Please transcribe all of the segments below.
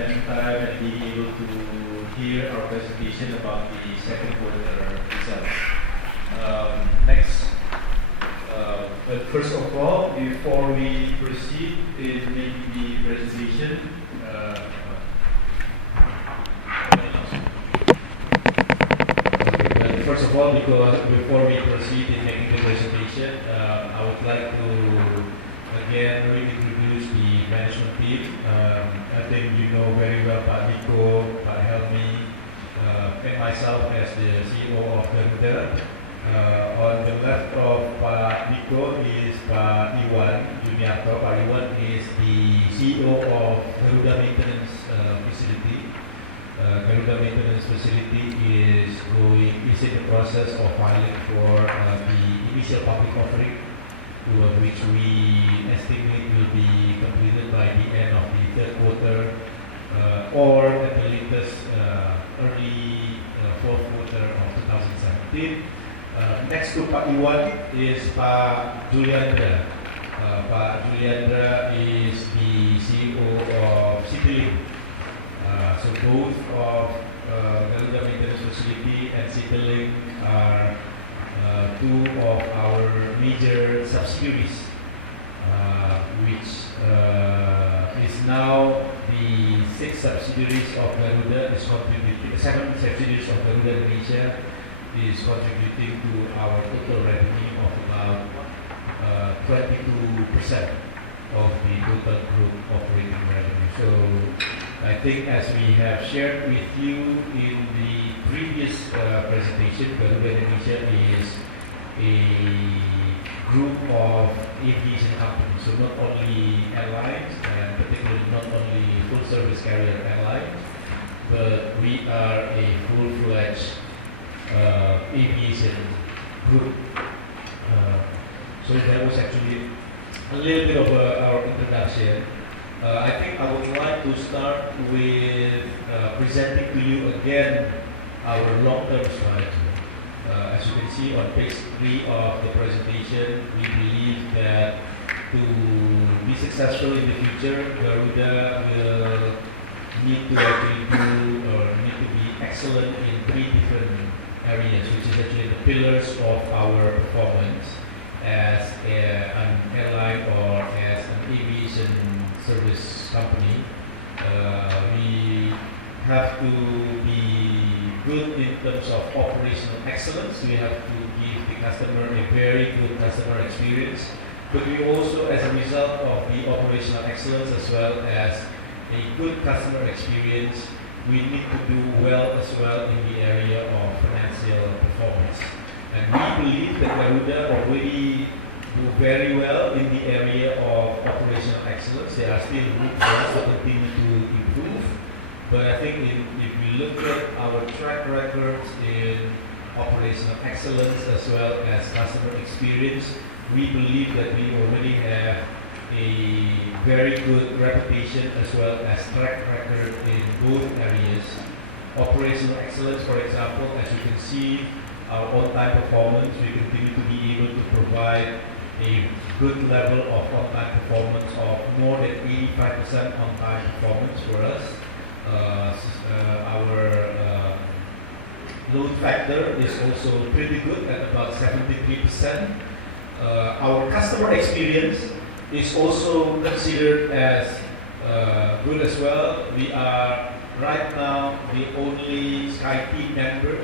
spending time and being able to hear our presentation about the second quarter results. Next, but first of all, before we proceed in making the presentation, first of all, before we proceed in making the presentation, I would like to again reintroduce the management team. I think you know very well Pak Niko, Pak Helmi, and myself as the CEO of Garuda. On the left of Pak Niko is Pak Iwan Juniarto. Pak Iwan is the CEO of Garuda Maintenance Facility. Garuda Maintenance Facility is in the process of filing for the initial public offering, which we estimate will be completed by the end of the third quarter or at the latest early fourth quarter of 2017. Next to Pak Iwan is Pak Juliandra. Pak Juliandra is the CEO of Citylink. So both of Garuda Maintenance Facility and Citylink are two of our major subsidiaries, which is now the 6 subsidiaries of Garuda is contributing, 7 subsidiaries of Garuda Indonesia is contributing to our total revenue of about 22% of the total group operating revenue. So I think as we have shared with you in the previous presentation, Garuda Indonesia is a group of aviation companies. So not only airlines, and particularly not only full service carrier airlines, but we are a full-fledged aviation group. So that was actually a little bit of our introduction. I think I would like to start with presenting to you again our long-term strategy. As you can see on page 3 of the presentation, we believe that to be successful in the future, Garuda will need to actually do or need to be excellent in 3 different areas, which is actually the pillars of our performance as an airline or as an aviation service company. We have to be good in terms of operational excellence. We have to give the customer a very good customer experience, but we also, as a result of the operational excellence as well as a good customer experience, we need to do well as well in the area of financial performance. And we believe that Garuda already do very well in the area of operational excellence. There are still room for us to continue to improve. But I think if we look at our track records in operational excellence as well as customer experience, we believe that we already have a very good reputation as well as track record in both areas. Operational excellence, for example, as you can see, our on-time performance, we continue to be able to provide a good level of on-time performance of more than 85% on-time performance for us. Our load factor is also pretty good at about 73%. Our customer experience is also considered as good as well. We are right now the only SkyTeam member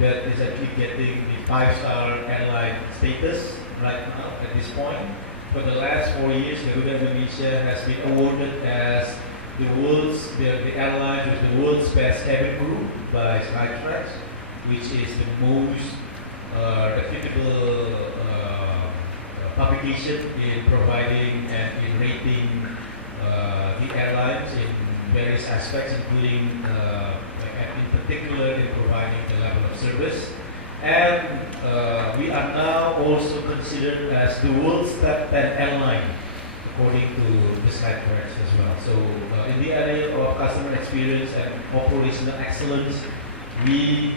that is actually getting the 5-star airline status right now at this point. For the last 4 years, Garuda Indonesia has been awarded as the airline with the world's best cabin crew by Skytrax, which is the most reputable publication in providing and in rating the airlines in various aspects, including in particular in providing the level of service. And we are now also considered as the world's top 10 airline according to the Skytrax as well. So in the area of customer experience and operational excellence, we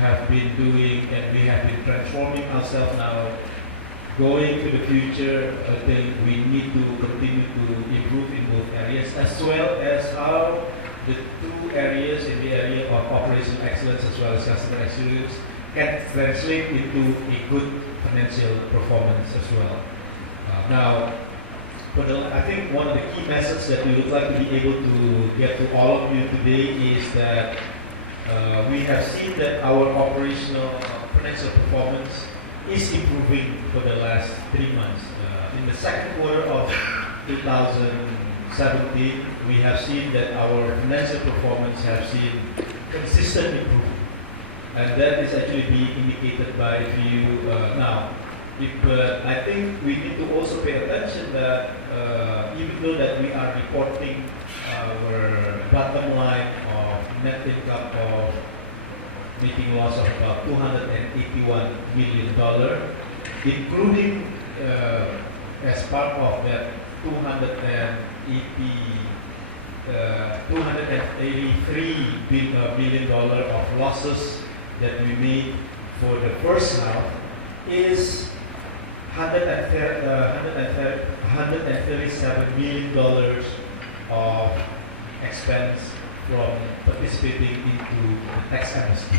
have been doing and we have been transforming ourselves now. Going to the future, I think we need to continue to improve in both areas as as well as how the two areas in the area of operational excellence as well as customer experience can translate into a good financial performance as well. Now, I think one of the key messages that we would like to be able to get to all of you today is that we have seen that our operational financial performance is improving for the last 3 months. In the second quarter of 2017, we have seen that our financial performance has seen consistent improvement. And that is actually being indicated by a few now. I think we need to also pay attention that even though that we are reporting our bottom line of net income of making loss of about $281 million, including as part of that $283 billion of losses that we made for the first half is $137 million of expense from participating into the tax amnesty.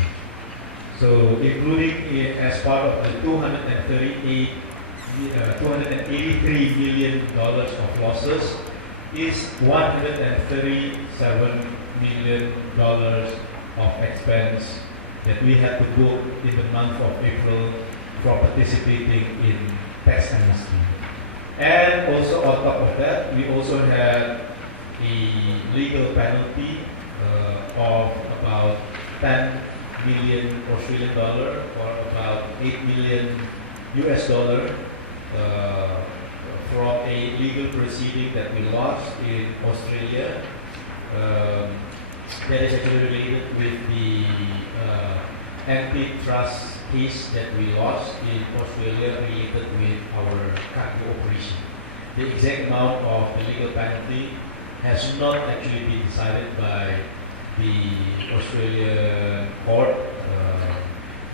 So including it as part of the $283 million of losses is $137 million of expense that we had to book in the month of April from participating in tax amnesty. And also on top of that, we also had a legal penalty of about 10 million Australian dollar or about 8 million US dollar from a legal proceeding that we lost in Australia. That is actually related with the antitrust case that we lost in Australia related with our cargo operation. The exact amount of the legal penalty has not actually been decided by the Australian court,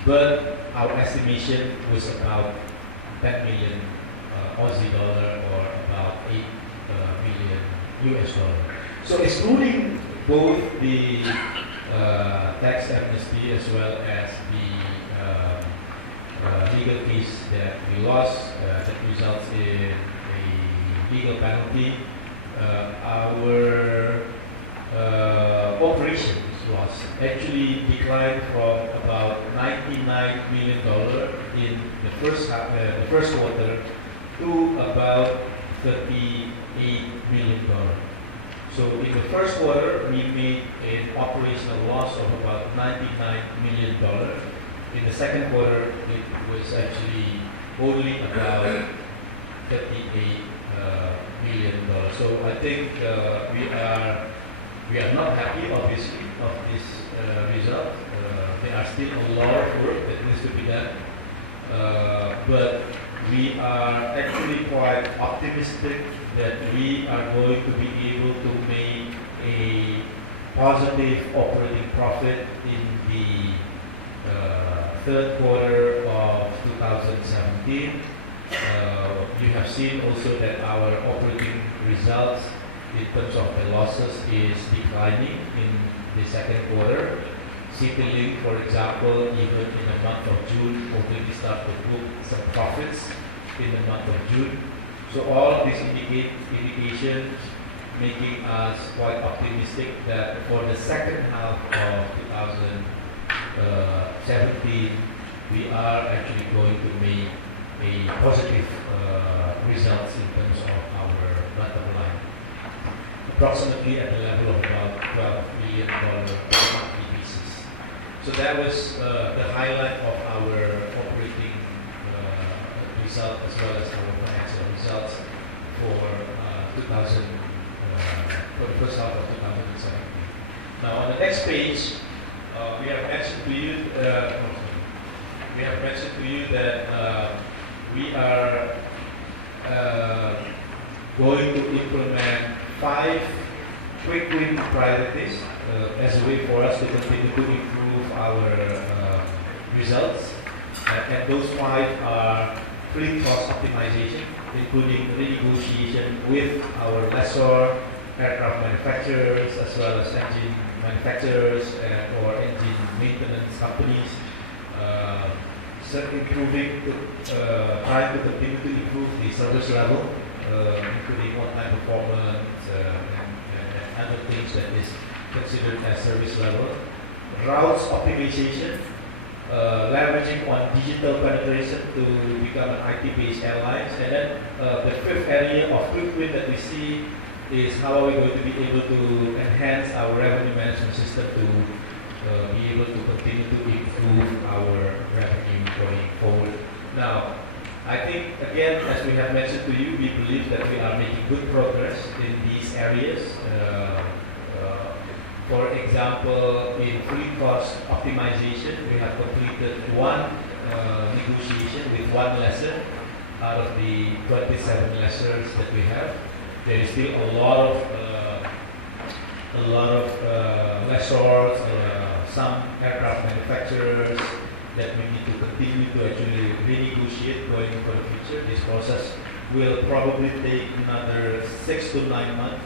but our estimation was about 10 million Aussie dollar or about 8 million US dollar. So excluding both the tax amnesty as well as the legal case that we lost that results in a legal penalty, our operations loss actually declined from about $99 million in the first quarter to about $38 million. So in the first quarter, we made an operational loss of about $99 million. In the second quarter, it was actually only about $38 million. So I think we are not happy, obviously, of this result. There are still a lot of work that needs to be done, but we are actually quite optimistic that we are going to be able to make a positive operating profit in the third quarter of 2017. You have seen also that our operating results in terms of the losses is declining in the second quarter. CityLink, for example, even in the month of June, already start to book some profits in the month of June. So all of these indications making us quite optimistic that for the second half of 2017, we are actually going to make a positive results in terms of our bottom line, approximately at the level of about $12 million monthly basis. So that was the highlight of our operating result as well as our financial results for for the first half of 2017. Now on the next page, we have mentioned to you that we are going to implement 5 quick win priorities as a way for us to continue to improve our results. And those 5 are fleet cost optimization, including renegotiation with our lessor aircraft manufacturers as well as engine manufacturers or engine maintenance companies. Improving, trying to continue to improve the service level, including on-time performance and other things that is considered as service level. Routes optimization, leveraging on digital penetration to become an IT-based airlines. And then the fifth area of quick win that we see is how are we going to be able to enhance our revenue management system to be able to continue to improve our revenue going forward. Now, I think again, as we have mentioned to you, we believe that we are making good progress in these areas. For example, in fleet cost optimization, we have completed one negotiation with one lessor out of the 27 lessors that we have. There is still a lot of lessors, some aircraft manufacturers that we need to continue to actually renegotiate going for the future. This process will probably take another 6 to 9 months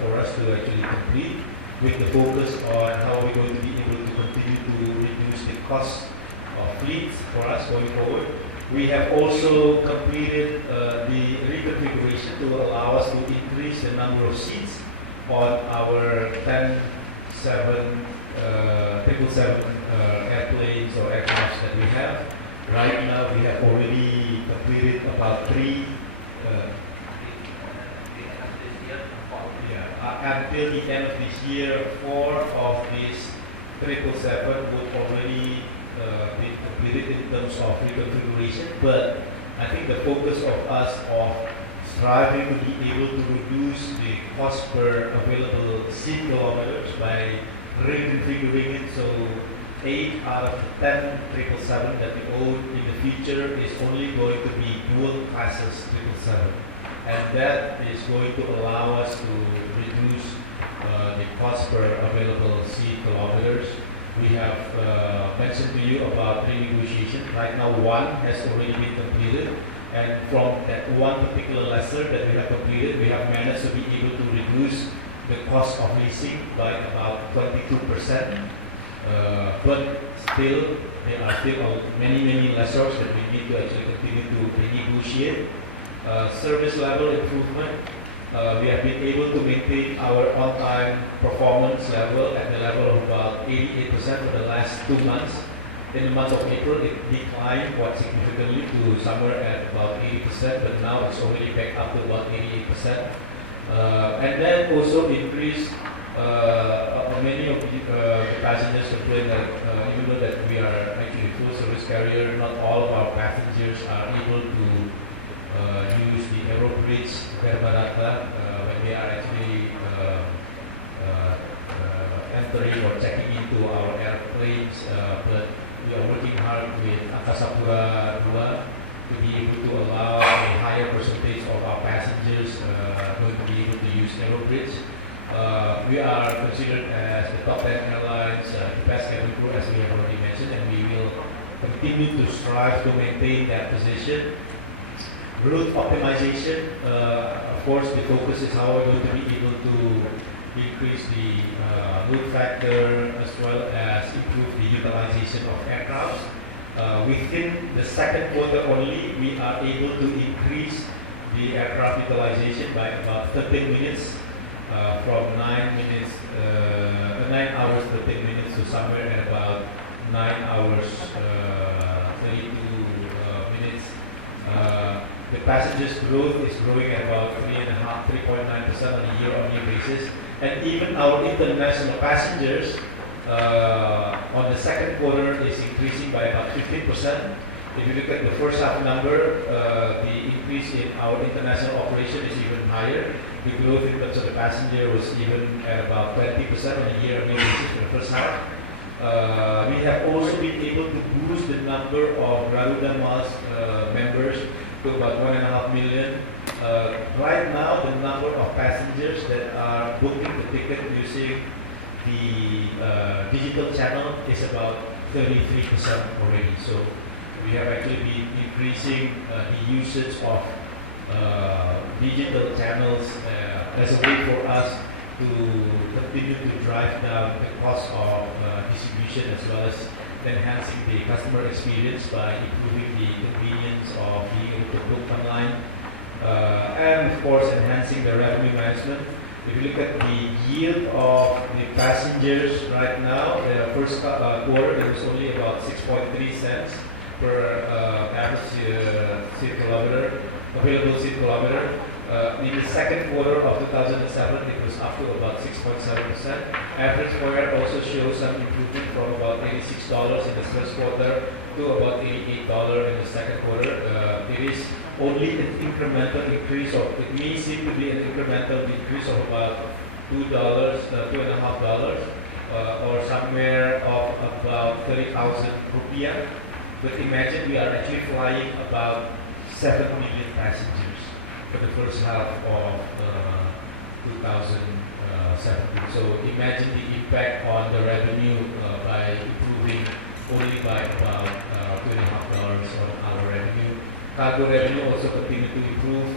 for us to actually complete, with the focus on how we're going to be able to continue to reduce the cost of fleets for us going forward. We have also completed the reconfiguration to allow us to increase the number of seats on our 777 airplanes or aircraft that we have. Right now, we have already completed about until the end of this year, 4 of these 777 would already be completed in terms of reconfiguration. But I think the focus of us of striving to be able to reduce the cost per available seat kilometers by reconfiguring it so 8 out of the 10 777 that we own in the future is only going to be dual classes 777. And that is going to allow us to reduce the cost per available seat kilometers. We have mentioned to you about renegotiation. Right now, one has already been completed, and from that one particular lessor that we have completed, we have managed to be able to reduce the cost of leasing by about 22%. But still, there are still many lessors that we need to actually continue to renegotiate. Service level improvement. We have been able to maintain our on-time performance level at the level of about 88% for the last 2 months. In the month of April, it declined quite significantly to somewhere at about 80%, but now it's already back up to about 88%. And then also increased, many of the passengers complain that even though that we are actually full service carrier, not all of our passengers are able to use the Aerobridge Garuda when they are actually entering or checking into our airplanes. But we are working hard with Angkasa Pura II to be able to allow a higher percentage of our passengers going to be able to use Aerobridge. We are considered as the top 10 airlines, the best cabin crew, as we have already mentioned, and we will continue to strive to maintain that position. Route optimization, of course, the focus is how we're going to be able to increase the load factor as well as improve the utilization of aircraft. Within the second quarter only, we are able to increase the aircraft utilization by about 13 minutes, from 9 hours 13 minutes to somewhere at about 9 hours 32 minutes. The passengers growth is growing at about 3.9% on a year-on-year basis, and even our international passengers on the second quarter is increasing by about 15%. If you look at the first half number, the increase in our international operation is even higher. The growth in terms of the passenger was even at about 20% on a year-on-year basis for the first half. We have also been able to boost the number of Garuda Miles members to about 1.5 million. Right now, the number of passengers that are booking the ticket using the digital channel is about 33% already. So we have actually been increasing the usage of digital channels as a way for us to continue to drive down the cost of distribution, as well as enhancing the customer experience by improving the convenience of being able to book online, and of course enhancing the revenue management. If you look at the yield of the passengers right now, the first quarter, it was only about 6.3 cents per average seat kilometer, available seat kilometer. In the second quarter of 2007, it was up to about 6.7%. Average fare also shows some improvement from about $86 in the first quarter to about $88 in the second quarter. It is only an incremental increase, or it may seem to be an incremental increase of about $2, $2.50, or somewhere of about 30,000 rupiah. But imagine we are actually flying about 7 million passengers for the first half of 2017. So imagine the impact on the revenue by improving only by about $2.50 on our revenue. Cargo revenue also continued to improve.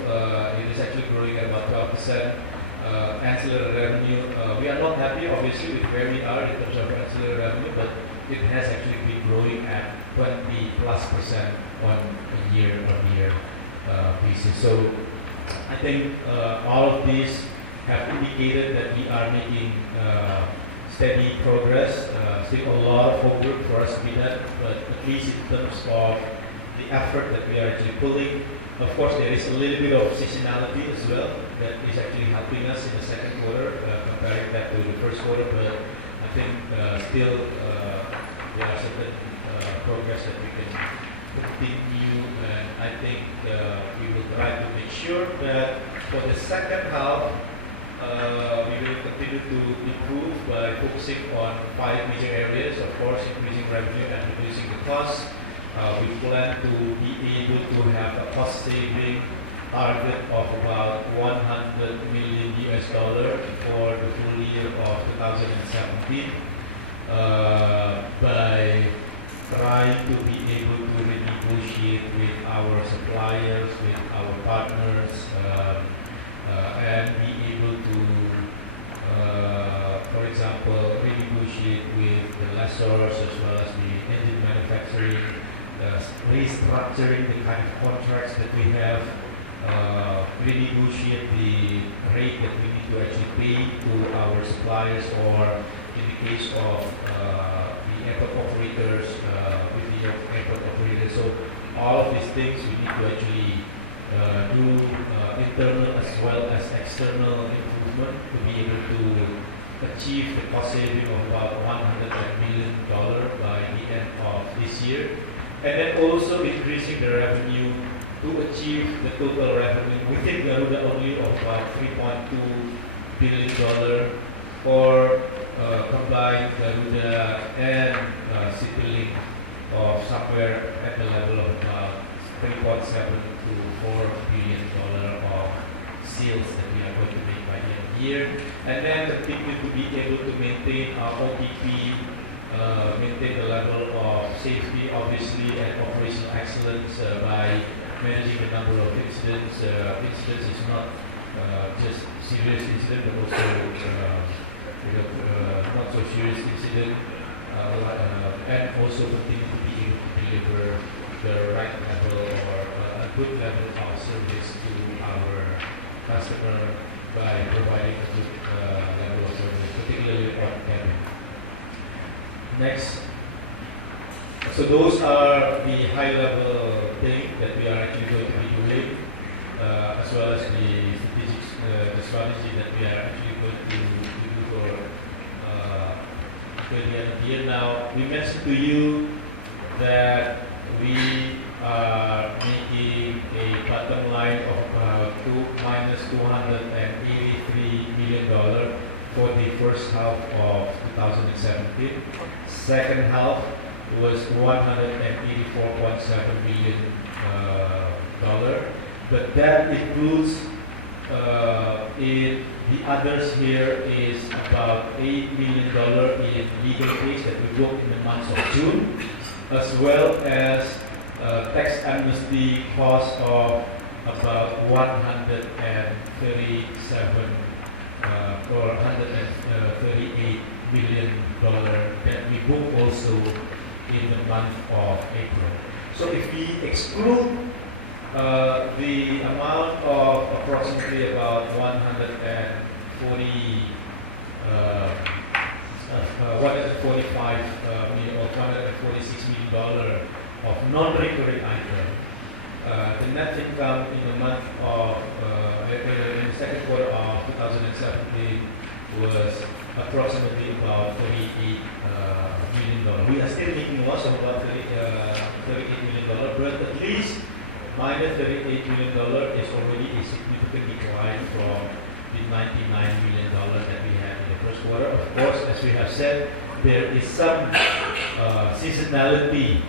It is actually growing at about 12%. Ancillary revenue, we are not happy obviously with where we are in terms of ancillary revenue, but it has actually been growing at 20+% on a year-on-year basis. So I think all of these have indicated that we are making steady progress. Still a lot of homework for us to be done, but at least in terms of the effort that we are actually pulling. Of course, there is a little bit of seasonality as well that is actually helping us in the second quarter, comparing that to the first quarter. But I think still there are certain progress that we can continue, and I think we will try to make sure that for the second half we will continue to improve by focusing on 5 major areas. Of course, increasing revenue and reducing the costs. We plan to be able to have a cost saving target of about $100 million for the full year of 2017 by trying to be able to renegotiate with our suppliers, with our partners, and be able to, for example, renegotiate with the lessors as well as the engine manufacturing, restructuring the kind of contracts that we have, renegotiate the rate that we need to actually pay to our suppliers, or in the case of the airport operators, with the airport operators. So all of these things we need to actually do internal as well as external improvement to be able to achieve the cost saving of about $100 million by the end of this year. And then also increasing the revenue to achieve the total revenue within Garuda only of about $3.2 billion for combined Garuda and CityLink of somewhere at the level of about $3.7 to $4 billion of sales that we are going to make by the end of the year. And then continue to be able to maintain our OTP, maintain the level of safety, obviously, and operational excellence by managing the number of incidents. Incidents is not just serious incident, but also not so serious incident, and also continue to be able to deliver the right level or a good level of service to our customer by providing a good level of service, particularly on cabin. Next, so those are the high-level things that we are actually going to be doing, as well as the strategy that we are actually going to do for the end of the year. Now, we mentioned to you that we are making a bottom line of about minus $283 million for the first half of 2017. Second half was $184.7 million, but that includes the others here is about $8 million in legal fees that we booked in the month of June, as well as tax amnesty cost of about $137 for $138 million that we booked also in the month of April. So if we exclude the amount of approximately about 145 million or $146 million of non-recurring item, the net income in the month of in the second quarter of 2017 was approximately about $38 million. We are still making loss of about $38 million, but at least minus $38 million is already a significant decline from the $99 million that we had in the first quarter. Of course, as we have said, there is some seasonality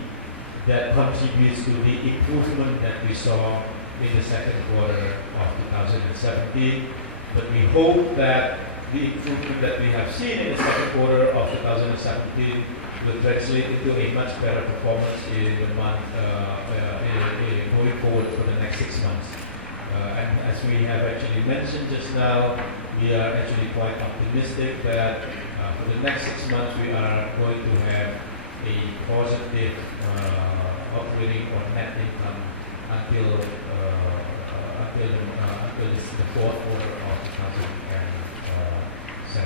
that contributes to the improvement that we saw in the second quarter of 2017. But we hope that the improvement that we have seen in the second quarter of 2017 will translate into a much better performance in the month going forward for the next 6 months. And as we have actually mentioned just now, we are actually quite optimistic that for the next 6 months we are going to have a positive operating or net income until the fourth quarter of 2017.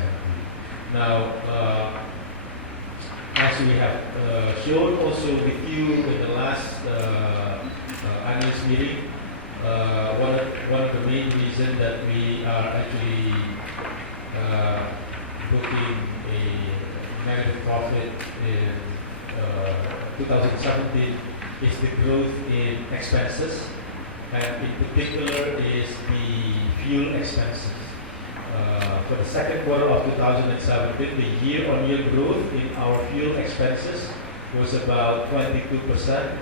Now, as we have shown also with you in the last analyst meeting, one of the main reasons that we are actually booking a negative profit in 2017 is the growth in expenses, and in particular is the fuel expenses. For the second quarter of 2017, the year-on-year growth in our fuel expenses was about 22%.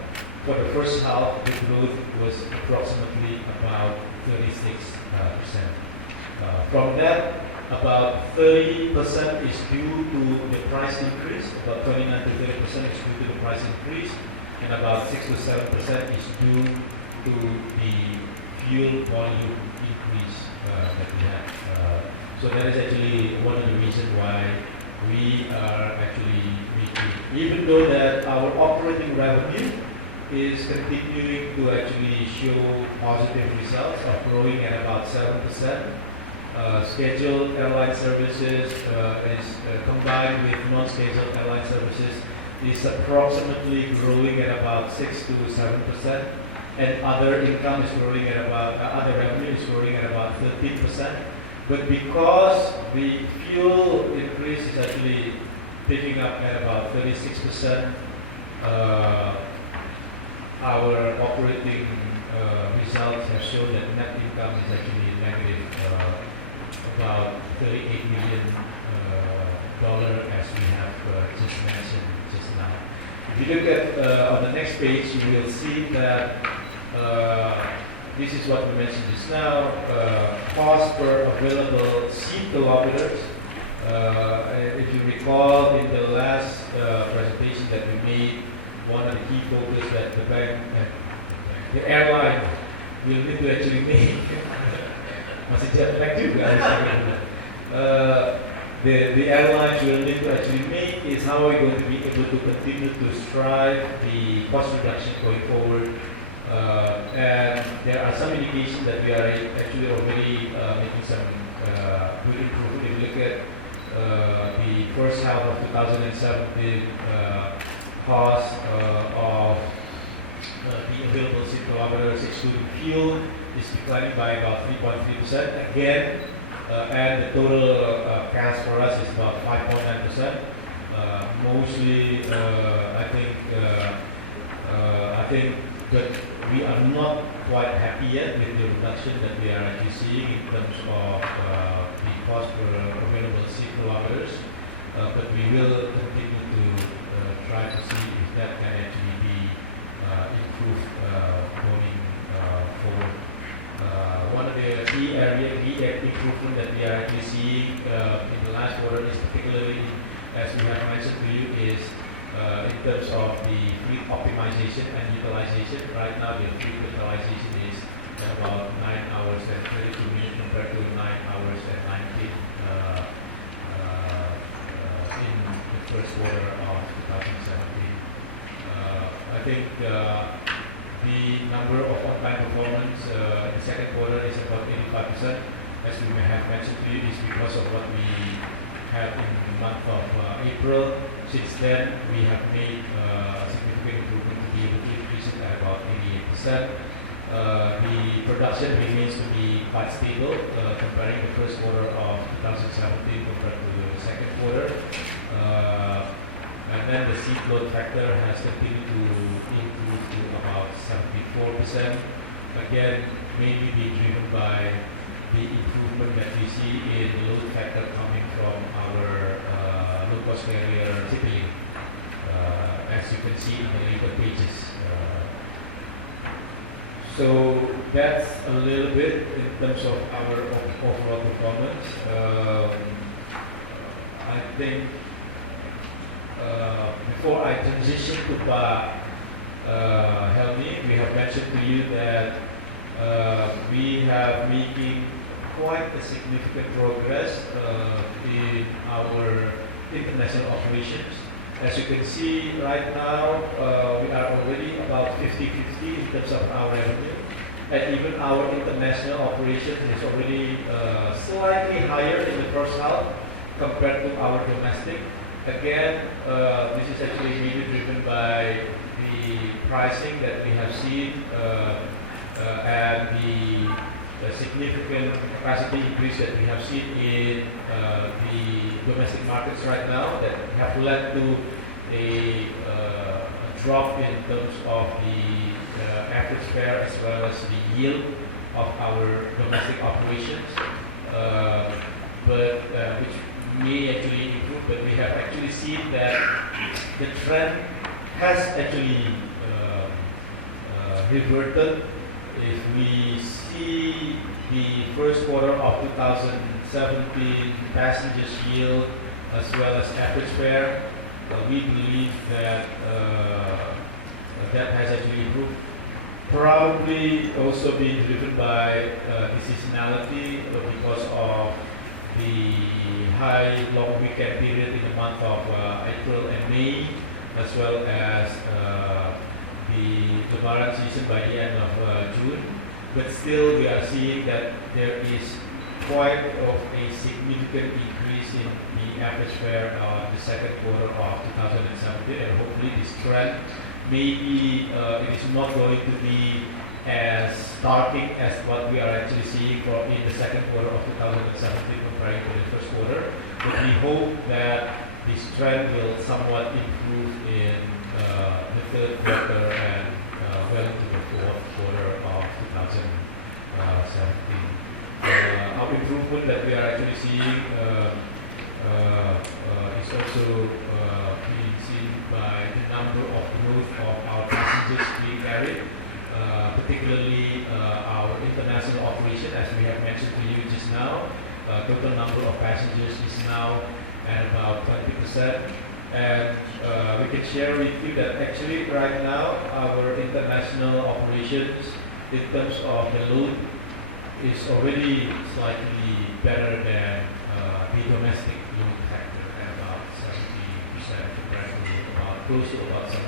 For the first half, the growth was approximately about 36%. From that, about 30% is due to the price increase, about 29 to 30% is due to the price increase, and about 6 to 7% is due to the fuel volume increase that we have. So that is actually one of the reasons why we are actually making, even though that our operating revenue is continuing to actually show positive results of growing at about 7%. Scheduled airline services is combined with non-scheduled airline services is approximately growing at about 6 to 7%, and other income is growing at about other revenue is growing at about 13%. But because the fuel increase is actually picking up at about 36%, our operating results have shown that net income is actually negative about $38 million as we have just mentioned just now. If you look at on the next page, you will see that this is what we mentioned just now, cost per available seat kilometers. If you recall in the last presentation that we made, one of the key focus that the bank, the airline will need to actually make, masih jet juga. The airlines will need to actually make is how are we going to be able to continue to strive the cost reduction going forward. And there are some indications that we are actually already making some good improvement. If you look at the first half of 2017, cost of the available seat kilometers excluding fuel is declining by about 3.3% again, and the total cost for us is about 5.9%. Mostly, I think, but we are not quite happy yet with the reduction that we are actually seeing in terms of the cost per available seat kilometers. But we will continue to try to see if that can actually be improved going forward. One of the key improvement that we are actually seeing in the last quarter is particularly, as we have mentioned to you, is in terms of the fleet optimization and utilization. Right now, the fleet utilization is about 9 hours and 32 minutes compared to 9 hours and 19 in the first quarter of 2017. I think the number of on-time performance in the second quarter is about 85%. As we may have mentioned to you, is because of what we had in the month of April. Since then, we have made significant improvement to be able to increase it at about 88%. The production remains to be quite stable, comparing the first quarter of 2017 compared to the second quarter. And then the seat load factor has continued to improve to about 74%. Again, mainly being driven by the improvement that we see in the load factor coming from our low-cost carrier Citylink, as you can see in the later pages. So that's a little bit in terms of our overall performance. I think before I transition to Pak Helmi, we have mentioned to you that we have making quite a significant progress in our international operations. As you can see right now, we are already about 50-50 in terms of our revenue, and even our international operations is already slightly higher in the first half compared to our domestic. Again, this is actually really driven by the pricing that we have seen and the significant capacity increase that we have seen in the domestic markets right now that have led to a drop in terms of the average fare as well as the yield of our domestic operations, but which may actually improve, but we have actually seen that the trend has actually reverted. If we see the first quarter of 2017 passengers yield as well as average fare, we believe that that has actually improved. Probably also being driven by the seasonality because of the high long weekend period in the month of April and May, as well as the Lebaran season by the end of June. But still, we are seeing that there is quite of a significant increase in the average fare of the second quarter of 2017, and hopefully this trend maybe it is not going to be as starting as what we are actually seeing in the second quarter of 2017 comparing to the first quarter. But we hope that this trend will somewhat improve in the third quarter and well into the fourth quarter of 2017. Our improvement that we are actually seeing is also being seen by the number of growth of our passengers being carried, particularly our international operation, as we have mentioned to you just now. Total number of passengers is now at about 20%, and we can share with you that actually right now our international operations in terms of the load is already slightly better than the domestic load factor at about 70% compared to about close to about 75%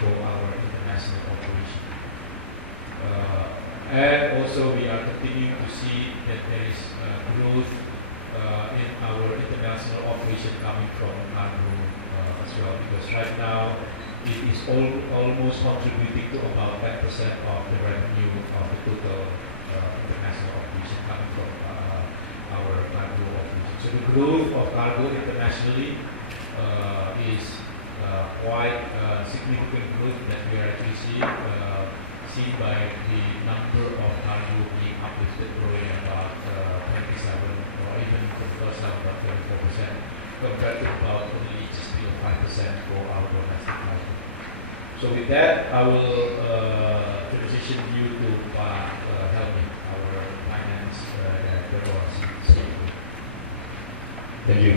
for our international operation. And also we are continuing to see that there is growth in our international operation coming from cargo as well, because right now it is almost contributing to about 10% of the revenue of the total international operation coming from our cargo operation. So the growth of cargo internationally is quite significant growth that we are actually seeing, seen by the number of cargo being uplifted, growing about 27 or even for the first half about 34% compared to about only just below 5% for our domestic cargo. So with that, I will transition you to Helmi, our finance director or CEO. Thank you.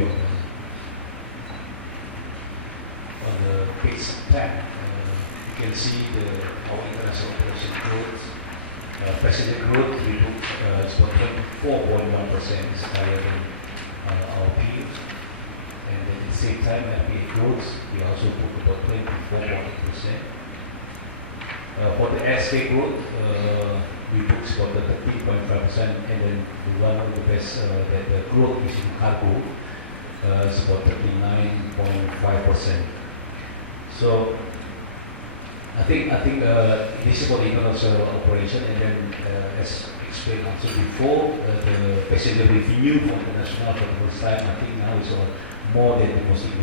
On the page 10, you can see our international operation growth Passenger growth, we booked is about 24.1%, is higher than our peers. And at the same time, FBA growth, we also booked about 24.8%. For the airspace growth, we booked about 13.5%, and then one of the best that the growth is in cargo, is about 39.5%. So I think this is for the international operation, and then as explained also before, the passenger revenue for international for the first time, I think now is more than the domestic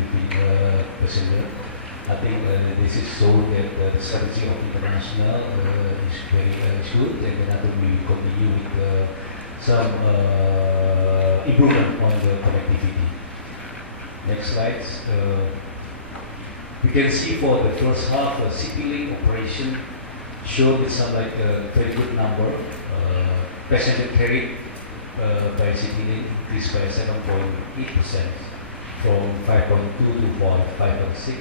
passenger. I think this is so that the strategy of international is very good, and then I think we will continue with some improvement on the connectivity. Next slides. We can see for the first half, the CityLink operation showed some like a very good number. Passenger carried by CityLink increased by 7.8% from 5.2 to 5.6.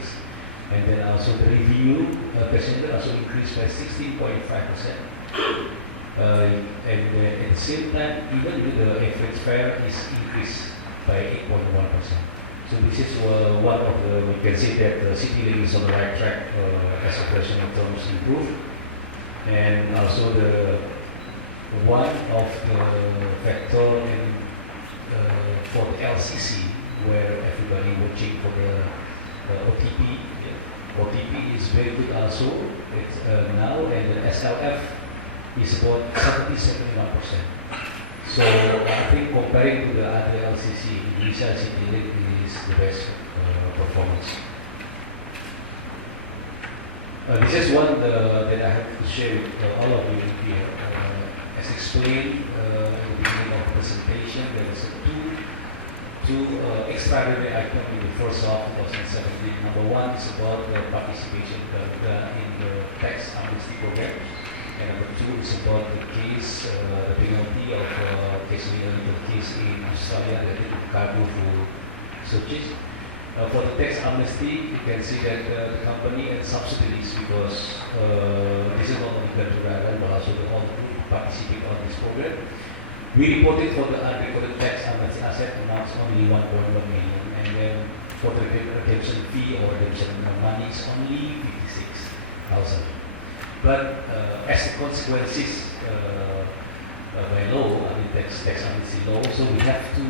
And then also the revenue passenger also increased by 16.5%. And then at the same time, even the average fare is increased by 8.1%. So this is one of the, we can say that the CityLink is on the right track as operational terms improve. And also the one of the factor in, for the LCC, where everybody watching for the OTP. OTP is very good also. It's now, and the SLF is about 71%. So I think comparing to the other LCC, Indonesia CityLink is the best performance. This is one that I have to share with all of you here. As explained at the beginning of the presentation, there is two extraordinary items in the first half of 2017. Number one is about the participation in the tax amnesty program. And number two is about the case, the penalty of legal case in Australia related to cargo for searches. For the tax amnesty, you can see that the company and subsidiaries, because this is not only Garuda but also the whole group participate on this program. We reported for the unrecorded tax amnesty asset amounts only 1.1 million, and then for the redemption fee or redemption money is only 56,000. But as the consequences by law, I mean tax amnesty law, so we have to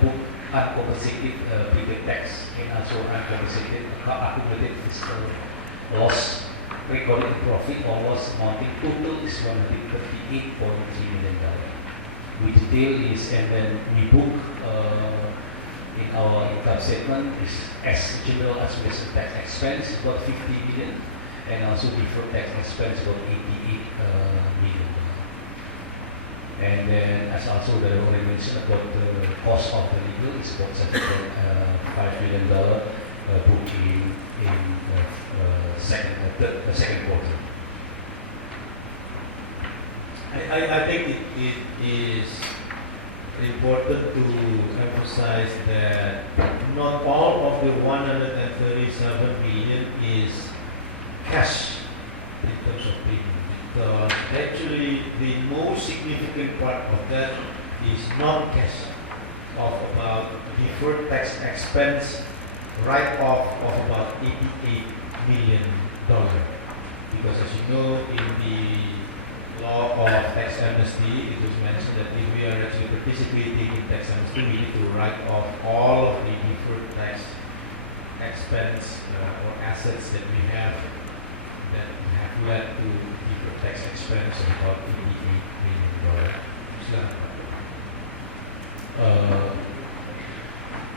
book uncompensated prepaid tax and also uncompensated accumulated fiscal loss, recorded profit or loss amounting total is $138.3 million. We detail this, and then we book in our income statement is as general administrative tax expense about 50 million, and also deferred tax expense about 88 million. And then as also the already mentioned about the cost of the legal is about $7.5 million booked in second quarter. I think it is important to emphasize that not all of the 137 million is cash in terms of payment, because actually the most significant part of that is non-cash, of about deferred tax expense write-off of about $88 million. Because as you know, in the law of tax amnesty, it was mentioned that if we are actually participating in tax amnesty, we need to write off all of the deferred tax expense or assets that we have that have led to deferred tax expense of about $88 million.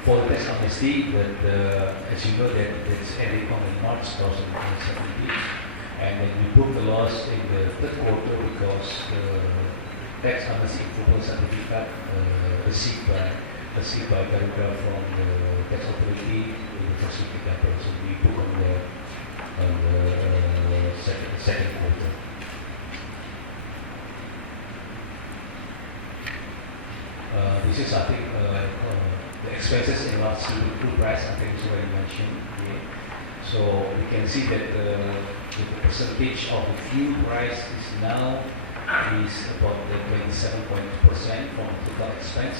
For the tax amnesty, but as you know that it's ending on in March 2017. And then we booked the loss in the third quarter because the tax amnesty approval certificate received by Garuda from the tax authority in the first week of April. So we booked on the second quarter. This is, I think, the expenses in last year, crude price, I think is already mentioned here. So we can see that the percentage of the fuel price is now is about 27% from total expense,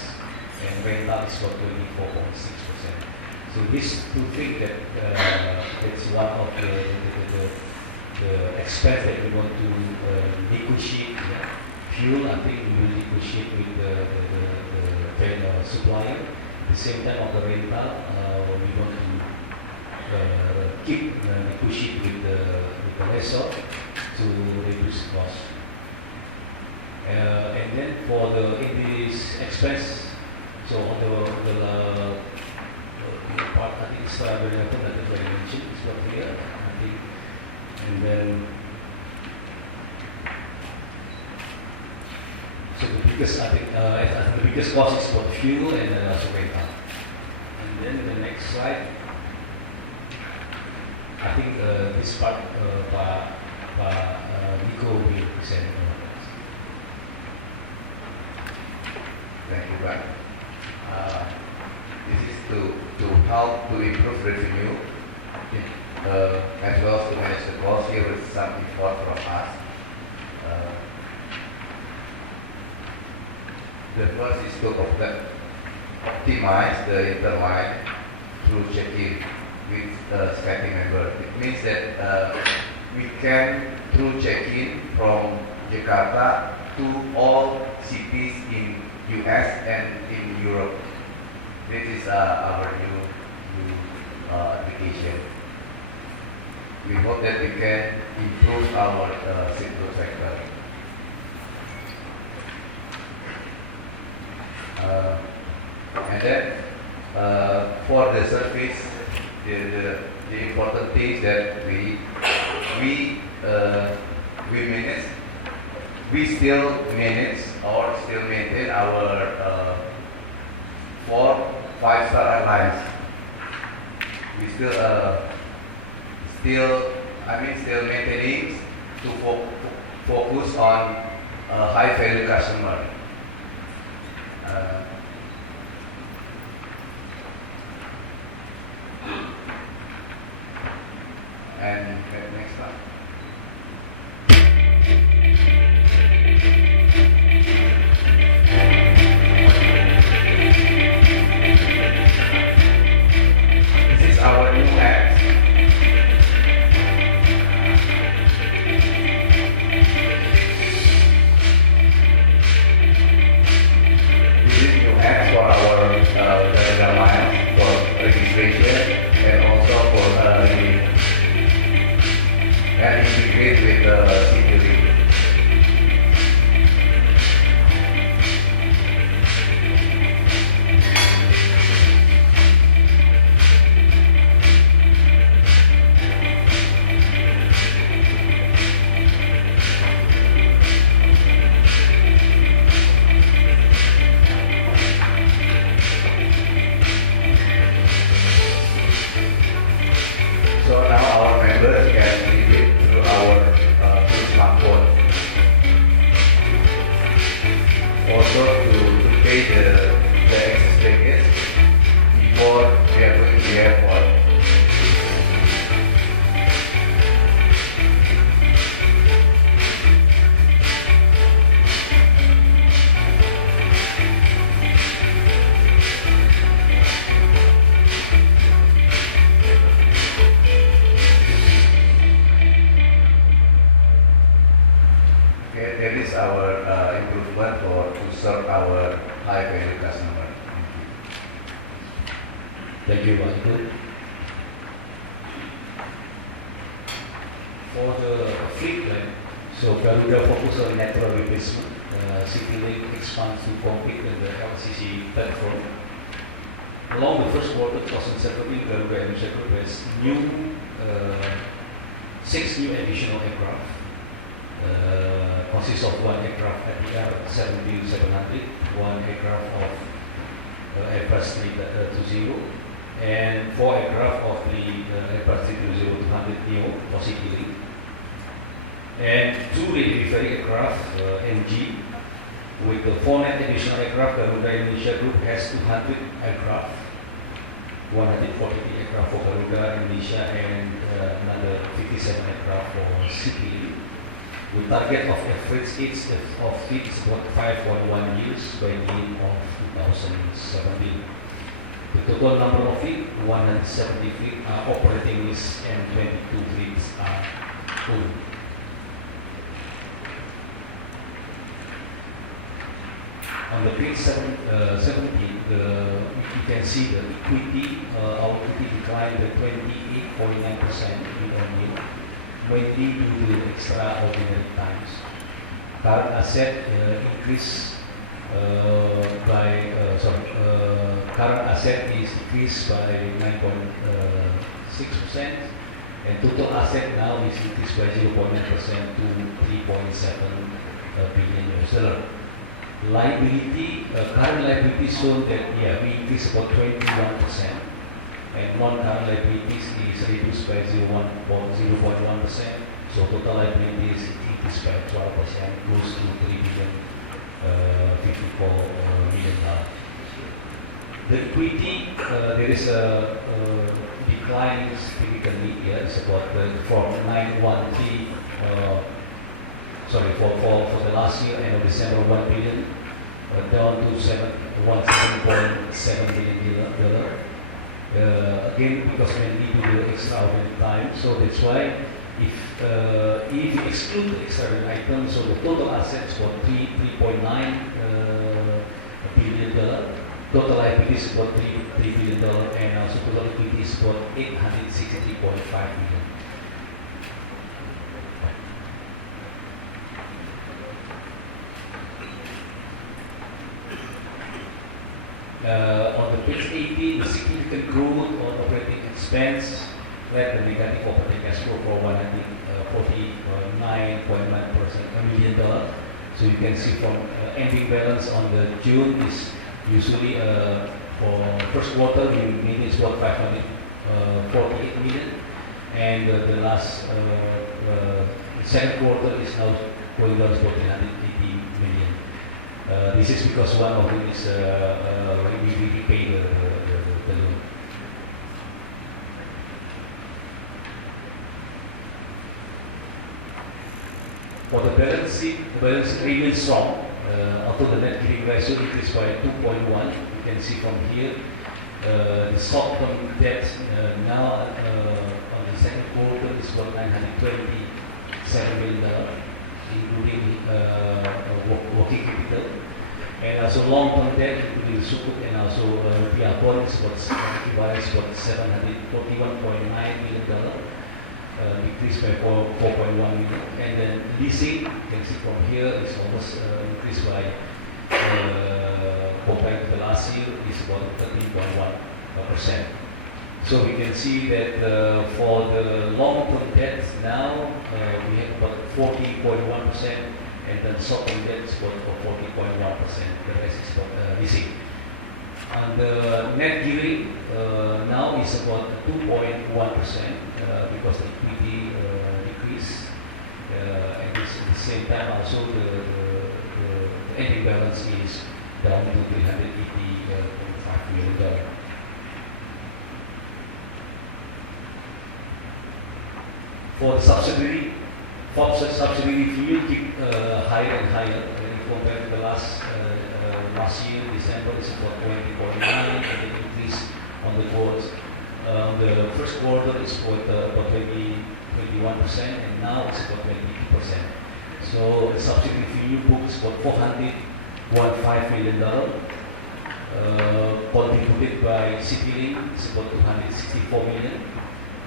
and rental is about 24.6%. So these two things that it's one of the expense that we want to negotiate. Yeah. Fuel, I think we will negotiate with the supplier. At the same time, on the rental, we want to keep negotiate with the lessor to reduce cost. And then for in this expense, so on the part, I think it's very important that I mentioned, it's what here, I think, and then so the biggest, I think, the biggest cost is for fuel and then also rental. And then the next slide, I think this part Nico will present. Thank you, Pak. This is to help to improve revenue, as well as to manage the cost. Here with some effort from us. The first is to optimize the interline through check-in with SkyTeam member. It means that we can through check-in from Jakarta to all cities in US and in Europe. This is our new application. We hope that we can improve our seat-load factor. And then for the service, the important things that we manage, we still manage or still maintain our 4 5-star airlines. We still maintaining to focus on high value customer. And next slide. This is our new app. This is new app for our Garuda miles for registration and also for and integrate with the security. So now our members can through our smartphone. Also to pay the excess baggage before we are going to the airport. That is our improvement to serve our high value customer. Thank you, Pak Ibu. For the fleet plan, so Garuda focus on natural replacement. CityLink expands to compete with the LCC platform. Along the first quarter 2017, Garuda Indonesia Group has 6 new additional aircraft. Consists of 1 aircraft ATR 700, 1 aircraft of Airbus 320, and 4 aircraft of the Airbus 320-200 neo for CityLink, and 2 delivery aircraft NG. With the 4 net additional aircraft, Garuda Indonesia Group has 200 aircraft, 140 aircraft for Garuda Indonesia, and another 57 aircraft for CityLink. with target of average age of fleet is about 5.1 years by the end of 2017. The total number of fleet, 170 fleet are operating lease and 22 fleets are owned. On the page 17, you can see the equity, our equity declined by 28.9% year-on-year, mainly due to extraordinary times. Current asset increased current asset is decreased by 9.6%, and total asset now is increased by 0.9% to $3.7 billion. Liability, current liability shown that we increased about 21%, and non-current liabilities is reduced by 0.1%. So total liabilities increased by 12%, close to $3.54 billion. The equity, there is a decline significantly. It's about from 913. For the last year, end of December, 1 billion, down to 17.7 billion dollar. Again, because mainly due to extraordinary time. So that's why if you exclude the extraordinary items, so the total assets for 3.9 billion dollar, total liabilities about 3 billion dollar, and also total equity is about 863.5 million. On the page 18, the significant growth on operating expense led the negative operating cash flow for $149.9 million. So you can see from ending balance on the June is usually for first quarter we managed about 548 million, and the last second quarter is now going down to 380 million. This is because one of them is when we repay the loan. For the balance sheet remains strong. Although the net gearing ratio increased by 2.1, you can see from here the short-term debt now on the second quarter is about $927 million, including working capital, and also long-term debt, including sukuk and also rupiah bonds, equivalent about $741.9 million, decreased by 4.1 million, and then leasing, you can see from here, is almost increased by compared to the last year, is about 13.1%. So we can see that for the long-term debt now we have about 40.1%, and then short-term debt is about 40.1%. The rest is about leasing. And the net gearing now is about 2.1% because the equity decreased, and at the same time also the ending balance is down to $380.5 million. For the subsidiary fee keep higher and higher compared to the last year. December is about 20.9, and it increased on the quarters. The first quarter is about 21%, and now it's about 22%. So the subsidiary fee book is about $415 million, contributed by CityLink, it's about $264 million.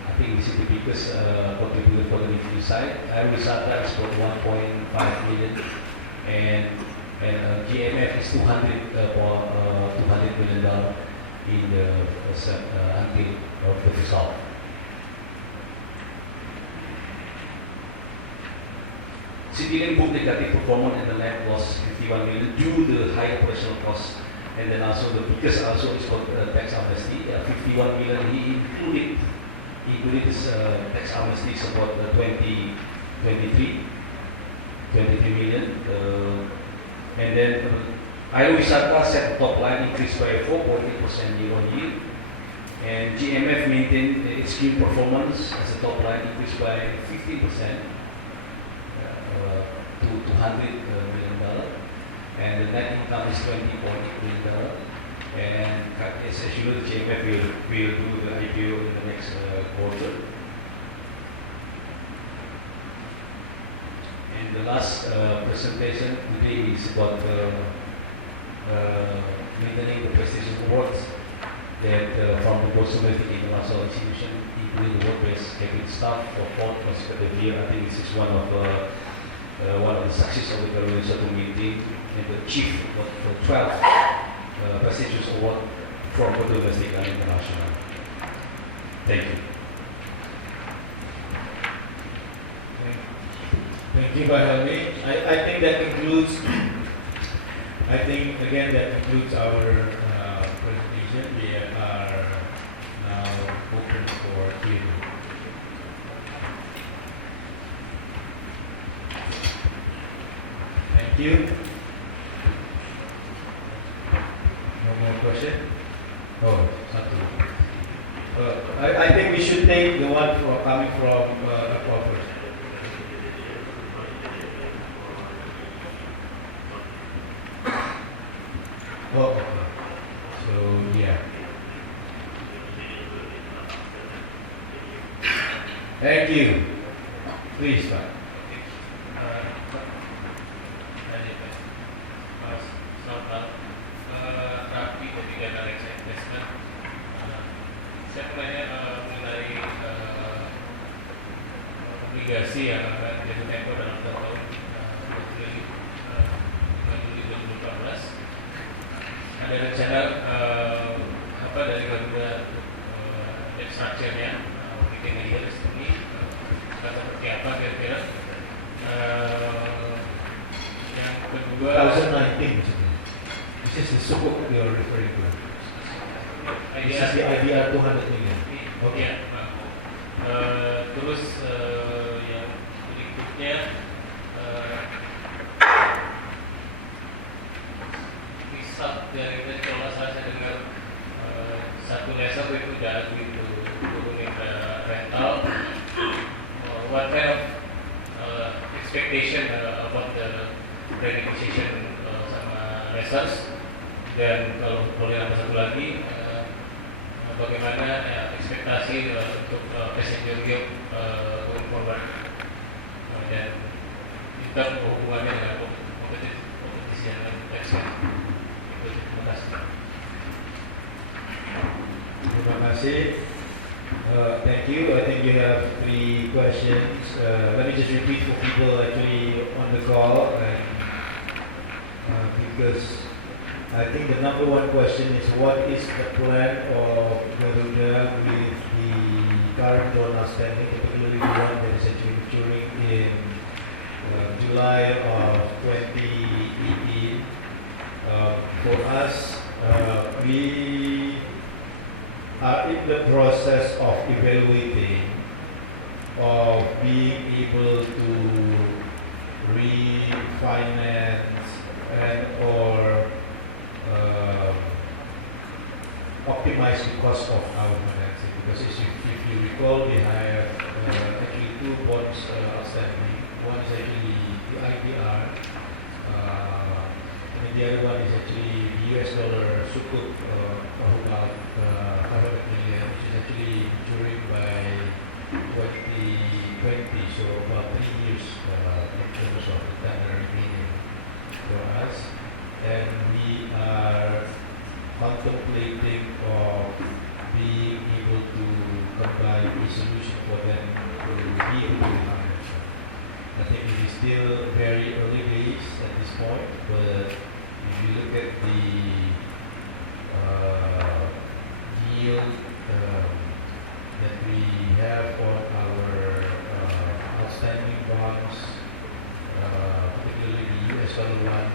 I think this is the biggest contributor for the revenue side. Garuda is about 1.5 million, and GMF is $200 million in the until of the result. CityLink booked negative performance and the net loss 51 million due to the high operational costs, and then also the biggest also is for tax amnesty, 51 million. He included this tax amnesty is about 23 million, and then Aerowisata set the top line increased by 4.8% year-on-year, and GMF maintained its key performance as the top line increased by 15%, to $200 million, and the net income is $20.8 million. And as usual, the JMF will do the IPO in the next quarter. And the last presentation today is about maintaining the prestigious awards that from the most domestic international institution, including the workplace cabinet staff for 4th consecutive year. I think this is one of the success of the Garuda to maintain and achieve the 12th prestigious award from both domestic and international. Thank you. Thank you, Helmi. I think that concludes. I think again that concludes our presentation. We are now open for Q&A. Thank you. No more question? Oh, satu. I think we should take the one coming from Aqua first. Oh, okay. So, yeah. Thank you. Please, Pak. Obligasi yang akan jatuh tempo dalam tahun 2014. Ada rencana dari Garuda structure-nya bikin idealis ini seperti apa kira-kira. Yang kedua 2019 maksudnya. This is the sukuk you are referring to. This is the IDR 200 million. Okay. Terus yang berikutnya hisap dari kalau saya dengar satu level itu udah gitu turunin rental. What kind of expectation about the renegotiation sama lessors, dan kalau boleh nambah satu lagi, bagaimana ekspektasi untuk passenger yield going forward, dan kita hubungannya dengan kompetisi yang lain. Terima kasih. Terima kasih. Thank you. I think you have 3 questions. Let me just repeat for people actually on the call, and because I think the number one question is what is the plan of Garuda with the current loan outstanding, particularly the one that is actually maturing in July of 2018. For us, we are in the process of evaluating of being able to refinance and or optimize the cost of our financing, because if you recall, we have actually 2 bonds outstanding. One is actually the IPR, and the other one is actually the US dollar sukuk of about 500 million, which is actually maturing by 2020, so about 3 years in terms of the time remaining for us. And we are contemplating of being able to combine a solution for them to be able to refinance. I think it is still very early days at this point, but if you look at the yield that we have on our outstanding bonds, particularly the US dollar one,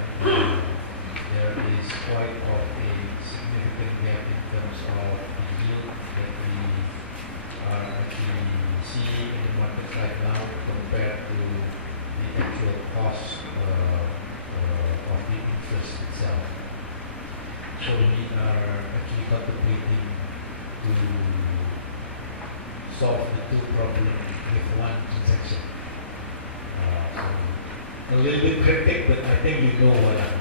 there is quite of a significant gap in terms of the yield that we are actually seeing in the market right now compared to the actual cost of the interest itself. So we are actually contemplating to solve the 2 problems with 1 transaction. So a little bit cryptic, but I think you know what I'm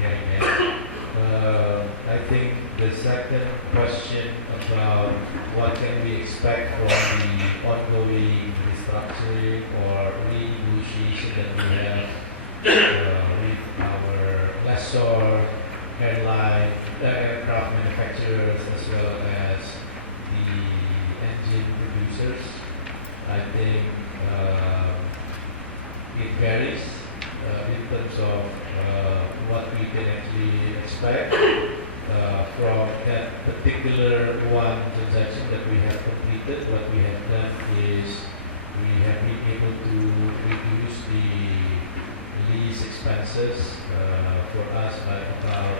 getting at. I think the second question about what can we expect from the ongoing restructuring or renegotiation that we have with our lessor, airline, aircraft manufacturers, as well as the engine producers. I think it varies in terms of what we can actually expect from that particular one transaction that we have completed. What we have done is we have been able to reduce the lease expenses for us by about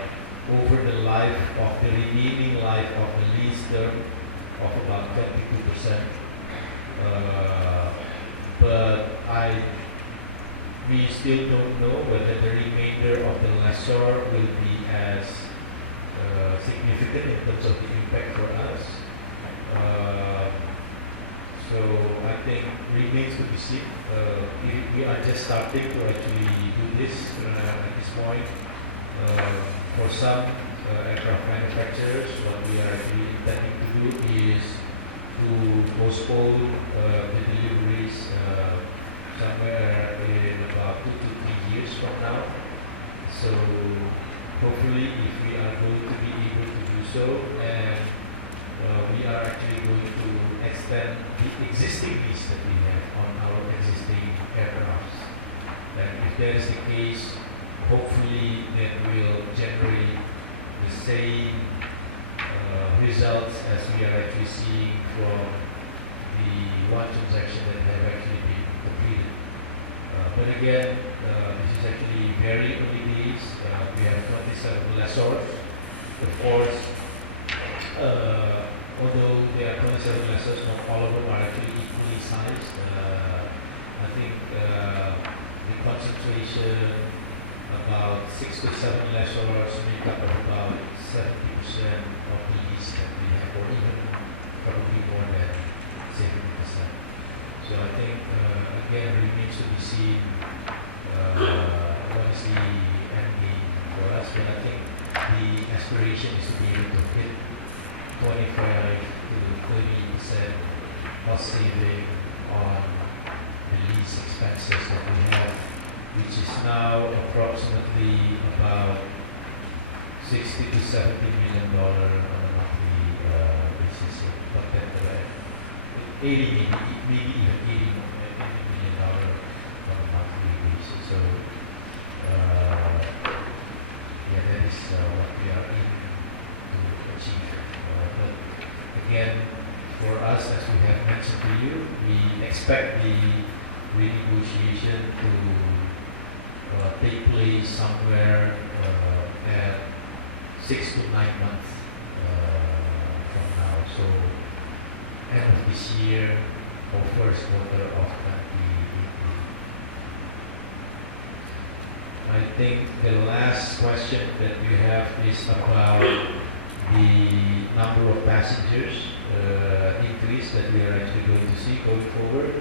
over the life of the remaining life of the lease term of about 22%. But we still don't know whether the remainder of the lessor will be as significant in terms of the impact for us. So I think remains to be seen. We are just starting to actually do this at this point. For some aircraft manufacturers, what we are actually intending to do is to postpone the deliveries somewhere in about 2 to 3 years from now. So hopefully if we are going to be able to do so, and we are actually going to extend the existing lease that we have on our existing aircrafts. And if that is the case, hopefully that will generate the same results as we are actually seeing from the one transaction that have actually been completed. But again, this is actually very early days. We have 27 lessors. Of course, although there are 27 lessors, not all of them are actually equally sized. I think the concentration, about 6 to 7 lessors make up of about 70% of the lease that we have, or even probably more than 70%. So I think, again, it remains to be seen what is the end game for us. But I think the aspiration is to be able to hit 25 to 30% cost saving on the lease expenses that we have, which is now approximately about $60 to $70 million on a monthly basis. Not that 80 maybe even $80 million on a monthly basis. So yeah, that is what we are aiming to achieve. But again, for us, as we have mentioned to you, we expect the renegotiation to take place somewhere at 6 to 9 months from now. So end of this year or first quarter of 2018. I think the last question that we have is about the number of passengers increase that we are actually going to see going forward.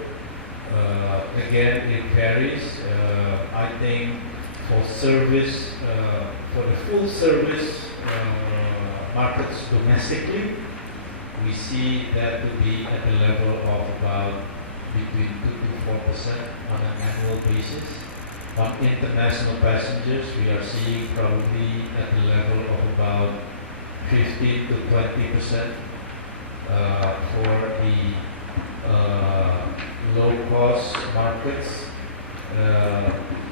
Again, it varies. I think for service, for the full service markets domestically, we see that to be at the level of about between 2 to 4% on an annual basis. On international passengers, we are seeing probably at the level of about 15 to 20% for the low-cost markets.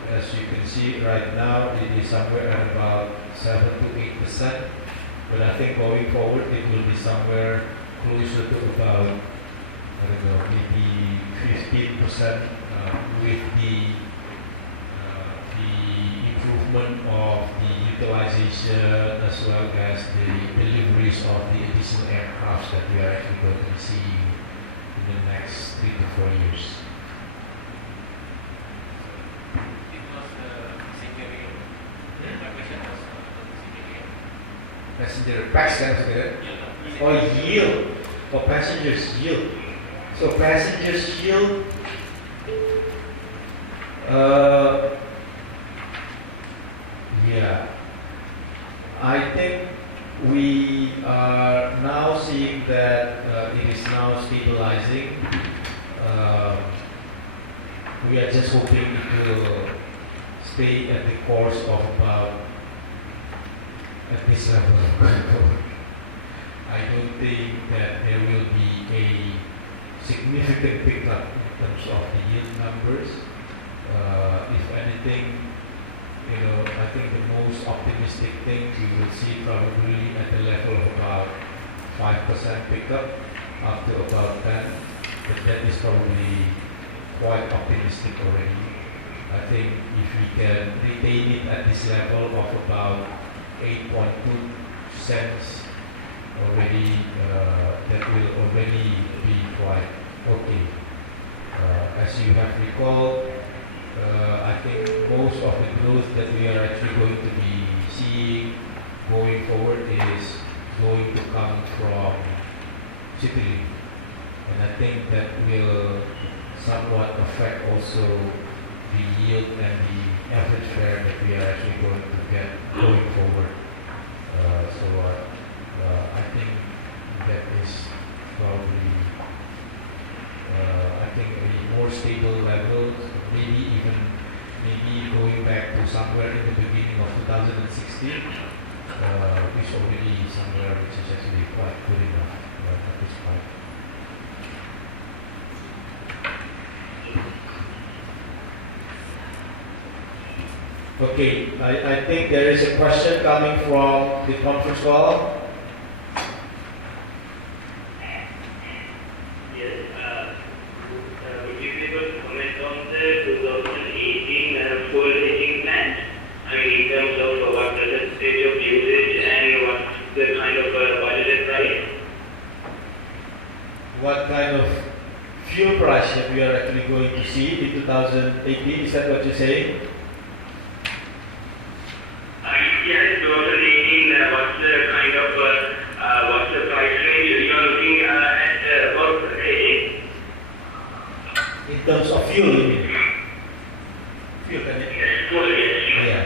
As you can see right now, it is somewhere at about 7 to 8%. But I think going forward, it will be somewhere closer to about, I don't know, maybe 15% with the improvement of the utilization as well as the deliveries of the additional aircraft that we are actually going to be seeing in the next 3 to 4 years. Passenger passengers, or yield, or passengers yield. So passengers yield, Uh, yeah, I think we are now seeing that it is now stabilizing. Um, we are just hoping it will stay at the course of about at this level. I don't think that there will be a significant pickup in terms of the yield numbers. If anything, I think the most optimistic thing we will see probably at the level of about 5% pickup up to about 10, but that is probably quite optimistic already. I think if we can retain it at this level of about 8.2 cents already, that will already be quite okay. As you have recalled, I think most of the growth that we are actually going to be seeing going forward is going to come from Citylink, and I think that will somewhat affect also the yield and the average fare that we are actually going to get going forward. I think that is probably I think a more stable level, maybe going back to somewhere in the beginning of 2016, is already somewhere which is actually quite good enough at this point. Okay, I think there is a question coming from the conference call. Would you be able to comment on the 2018 full hedging plan? I mean, in terms of what percentage of usage and what's the kind of budgeted price? What kind of fuel price that we are actually going to see in 2018? Is that what you're saying? Yes, 2018, what's the kind of, what's the price range you're looking at for hedging? In terms of fuel, you mean? Fuel, can it? Yes, full, yes. Yeah.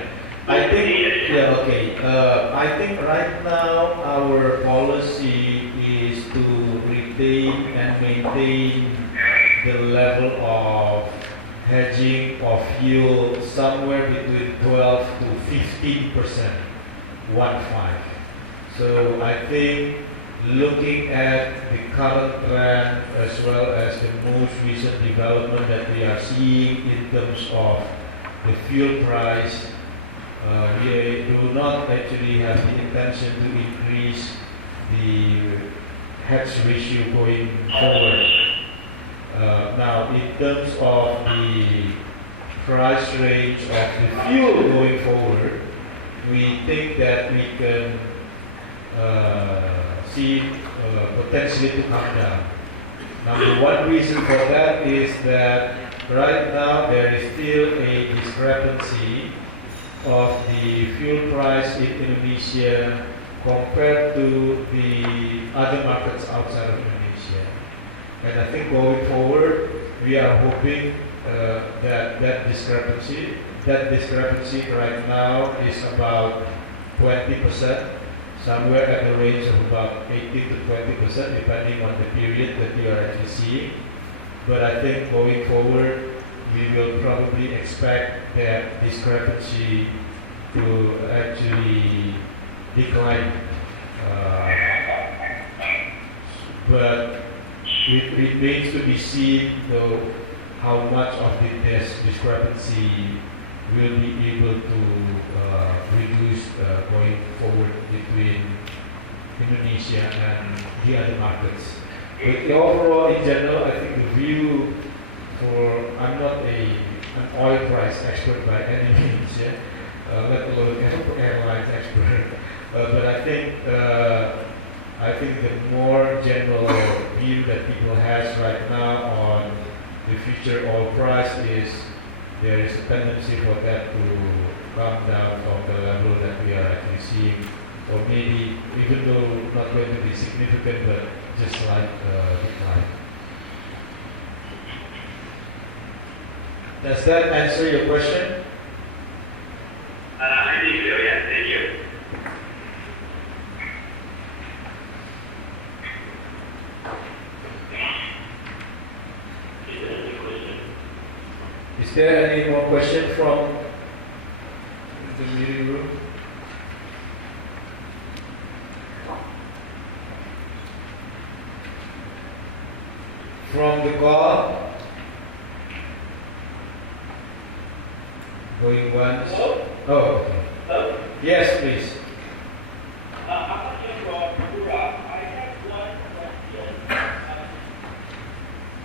I think, yeah, okay. I think right now our policy is to retain and maintain the level of hedging of fuel somewhere between 12 to 15%, 1.5. So I think looking at the current trend as well as the most recent development that we are seeing in terms of the fuel price, we do not actually have the intention to increase the hedge ratio going forward. Now, in terms of the price range of the fuel going forward, we think that we can see potentially to come down. Now, one reason for that is that right now there is still a discrepancy of the fuel price in Indonesia compared to the other markets outside of Indonesia. And I think going forward, we are hoping that discrepancy right now is about 20%, somewhere at the range of about 18 to 20%, depending on the period that we are actually seeing. But I think going forward, we will probably expect that discrepancy to actually decline. But it remains to be seen, though, how much of this discrepancy will be able to reduce going forward between Indonesia and the other markets. But overall, in general, I think the view I'm not an oil price expert by any means, let alone an airlines expert. But I think the more general view that people has right now on the future oil price is there is a tendency for that to come down from the level that we are actually seeing, or maybe even though not going to be significant, but just like decline. Does that answer your question? I think so, yeah. Thank you. Is there any question? Is there any more question from the meeting room? From the call? Going once? Hello? Oh, okay. Hello? Yes, please. I'm not sure for Garuda. I have one question.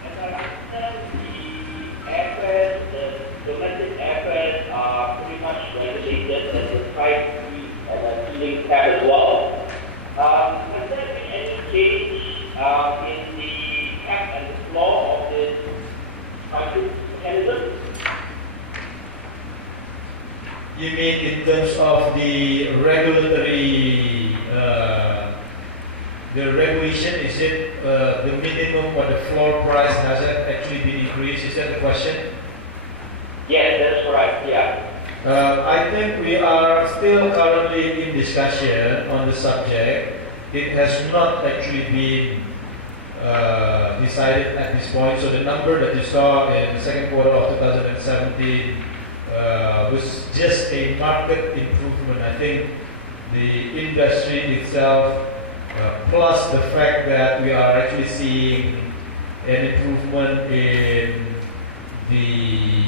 As I understand, the airfares, the domestic airfares are pretty much regulated and the price and the ceiling cap as well. Has there been any change in the cap and the floor of this pricing mechanism? You mean in terms of the regulatory, the regulation, is it the minimum or the floor price hasn't actually been increased? Is that the question? Yes, that's correct, yeah. I think we are still currently in discussion on the subject. It has not actually been decided at this point. So the number that you saw in the second quarter of 2017 was just a market improvement. I think the industry itself, plus the fact that we are actually seeing an improvement in the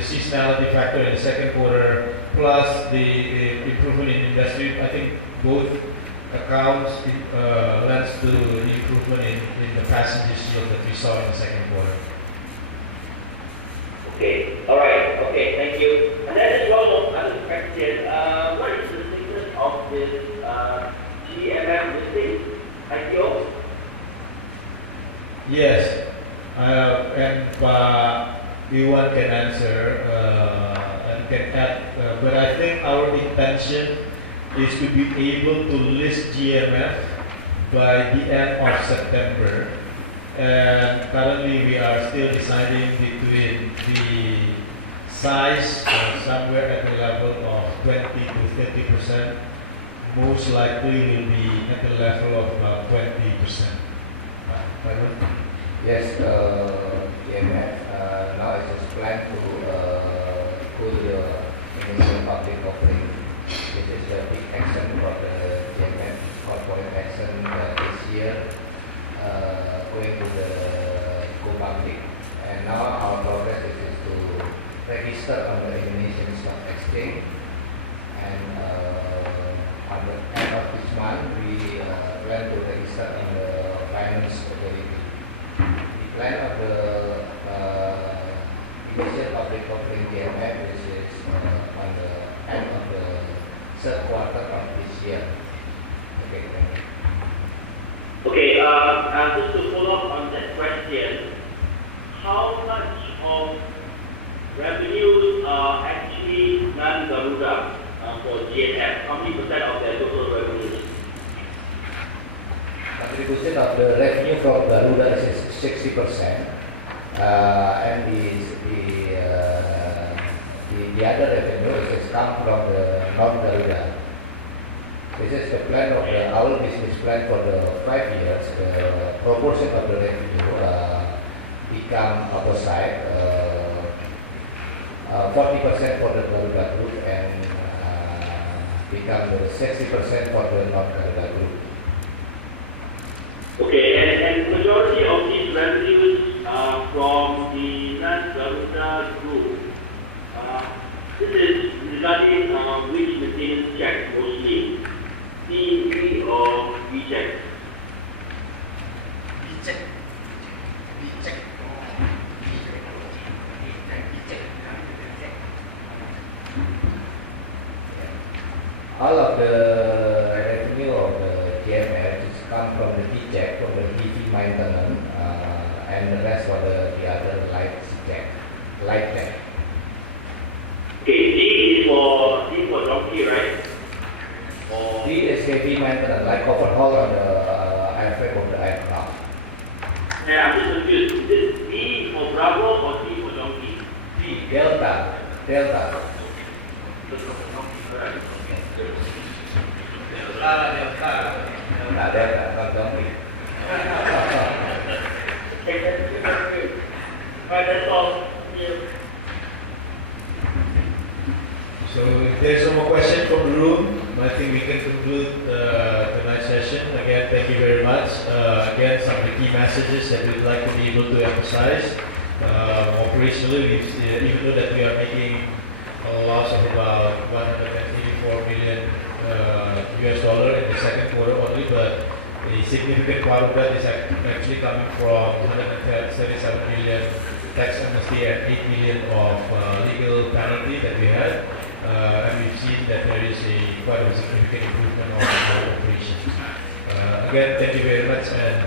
seasonality factor in the second quarter, plus the improvement in industry. I think both accounts lends to the improvement in the passenger yield that we saw in the second quarter. Okay, all right, okay, thank you. And then as well, another question, what is the status of this GMM listing IPO? Yes, and Iwan can answer and can add, but I think our intention is to be able to list GMF by the end of September. And currently we are still deciding between the size, somewhere at the level of 20 to 30%. Most likely will be at the level of about 20%. Yes, GMF now it is planned to do the initial public offering. This is a big action for the GMF corporate action this year. Going to the go public, and now our progress is to register on the Indonesian Stock Exchange, and on the end of this month we plan to register on the Finance Authority. The plan of the initial public offering GMF is on the end of the third quarter of this year. Okay, thank you. Okay, just to follow up on that question, how much of revenues are actually non-Garuda for GMF? How many percent of their total revenues? Contribution of the revenue from Garuda is 60%, and the other revenue is come from the non-Garuda. This is the plan of our business plan for the 5 years. The proportion of the revenue become opposite, 40% for the Garuda group and become the 60% for the non-Garuda group. Okay, and majority of these revenues are from the non-Garuda group. This is regarding which maintenance check mostly, CE or V-check? All of the revenue of the GMF is come from the V-check, from the heavy maintenance, and the rest for the other light check. Okay, D is for donkey, right? Or D is heavy maintenance, like overhaul on the airframe of the aircraft. yeah, I'm just confused. Is it D for Bravo or D Delta. Delta, not zombie. That's all. Thank you. So if there's no more question from the room, I think we can conclude tonight's session. Again, thank you very much. Again, some of the key messages that we'd like to be able to emphasize. Operationally, even though that we are making a loss of about 184 million US dollar in the second quarter only, but a significant part of that is actually coming from 137 million tax amnesty and 8 million of legal penalty that we had. And we've seen that there is quite a significant improvement of our operations. Again, thank you very much, and